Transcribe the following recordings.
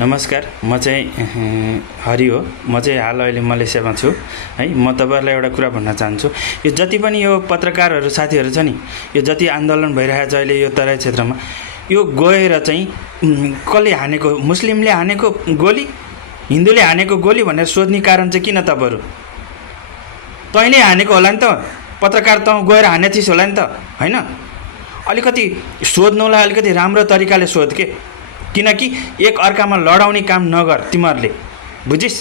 नमस्कार, म चाहिँ हरि हो। म चाहिँ हाल अहिले मलेसियामा छु है। म तपाईँहरूलाई एउटा कुरा भन्न चाहन्छु। यो जति पनि यो पत्रकारहरू साथीहरू छ नि, यो जति आन्दोलन भइरहेको छ अहिले यो तराई क्षेत्रमा, यो गएर चाहिँ कसले हानेको, मुस्लिमले हानेको गोली, हिन्दूले हानेको गोली भनेर सोध्ने कारण चाहिँ किन? तपाईँहरू तैँले हानेको होला नि त, पत्रकार त गएर हाने थिइस् होला नि त, होइन? अलिकति सोध्नुलाई अलिकति राम्रो तरिकाले सोध के, किनकि एक अर्कामा लडाउने काम नगर तिमीहरूले, बुझिस्?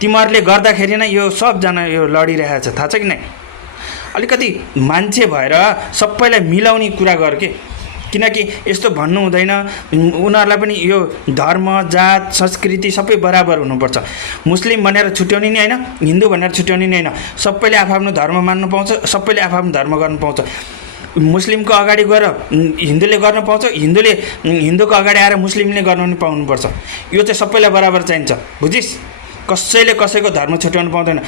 तिमीहरूले गर्दाखेरि नै यो सबजना यो लडिरहेको छ, थाहा छ कि नै? अलिकति मान्छे भएर सबैलाई मिलाउने कुरा गर के, किनकि यस्तो भन्नु हुँदैन। उनीहरूलाई पनि यो धर्म, जात, संस्कृति सबै बराबर हुनुपर्छ। मुस्लिम भनेर छुट्याउने नि होइन, हिन्दू भनेर छुट्याउने नि होइन। सबैले आफ्नो धर्म मान्नु पाउँछ, सबैले आफ्नो धर्म गर्नु पाउँछ। मुस्लिमको अगाडि गएर हिन्दूले गर्न पाउँछ, हिन्दूले हिन्दूको अगाडि आएर मुस्लिमले गर्न पनि पाउनुपर्छ। यो चाहिँ सबैलाई बराबर चाहिन्छ, बुझिस्? कसैले कसैको धर्म छुट्याउनु पाउँदैन।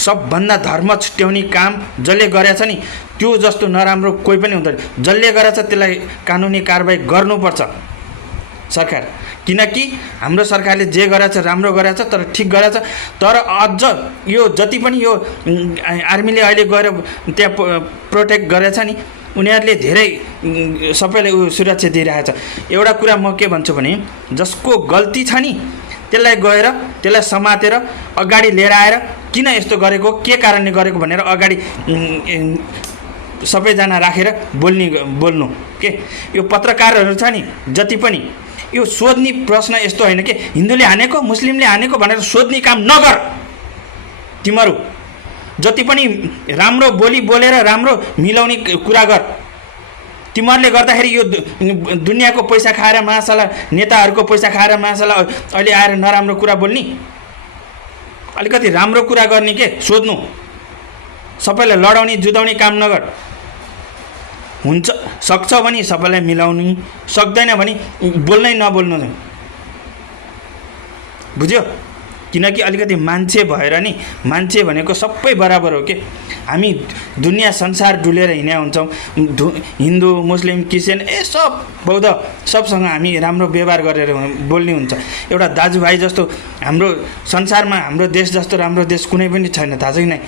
सबभन्दा धर्म छुट्याउने काम जसले गरेछ नि, त्यो जस्तो नराम्रो कोही पनि हुँदैन। जसले गरेछ त्यसलाई कानुनी कारबाही गर्नुपर्छ सरकार, किनकि हाम्रो सरकारले जे गरेछ राम्रो गरेछ, तर ठिक गरेछ। तर अझ यो जति पनि यो आर्मीले अहिले गएर त्यहाँ प्रोटेक्ट गरेछ नि, उनीहरूले धेरै सबैले सुरक्षा दिइरहेछ। एउटा कुरा म के भन्छु भने, जसको गल्ती छ नि त्यसलाई गएर त्यसलाई समातेर अगाडि लिएर आएर किन यस्तो गरेको, के कारणले गरेको भनेर अगाडि सबैजना राखेर बोल्नु के। यो पत्रकारहरू छ नि जति पनि, यो सोध्ने प्रश्न यस्तो होइन कि हिन्दूले हानेको, मुस्लिमले हानेको भनेर सोध्ने काम नगर। तिमीहरू जति पनि राम्रो बोली बोलेर राम्रो मिलाउने कुरा गर। तिमीहरूले गर्दाखेरि यो दुनियाँको पैसा खाएर मासाला, नेताहरूको पैसा खाएर मासाला अहिले आएर नराम्रो कुरा बोल्ने, अलिकति राम्रो कुरा गर्ने के, सोध्नु। सबैलाई लडाउने जुधाउने काम नगर। हुन्छ सक्छ भने सबैलाई मिलाउनु, सक्दैन भने बोल्नै नबोल्नु, बुझ्यो? किनकि अलिकति मान्छे भएर नि, मान्छे भनेको सबै बराबर हो के। हामी दुनियाँ संसार डुलेर हिँड्या हुन्छौँ। हिन्दू, मुस्लिम, क्रिस्चियन, सब बौद्ध सबसँग हामी राम्रो व्यवहार गरेर बोल्ने हुन्छ। एउटा दाजुभाइ जस्तो हाम्रो संसारमा, हाम्रो देश जस्तो राम्रो देश कुनै पनि छैन, थाहा छ कि नै?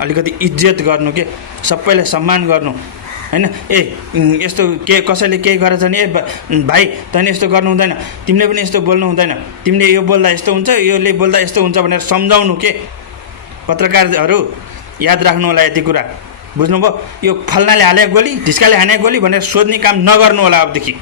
अलिकति इज्जत गर्नु के, सबैलाई सम्मान गर्नु, होइन? यस्तो के कसैले केही गरेछ भने भाइ तैँले यस्तो गर्नु हुँदैन, तिमीले पनि यस्तो बोल्नु हुँदैन, तिमीले यो बोल्दा यस्तो हुन्छ, योले बोल्दा यस्तो हुन्छ भनेर सम्झाउनु के। पत्रकारहरू याद राख्नु होला यति कुरा, बुझ्नुभयो? यो फल्नाले हाले गोली, ढिस्काले हाने गोली भनेर सोध्ने काम नगर्नु होला अबदेखि।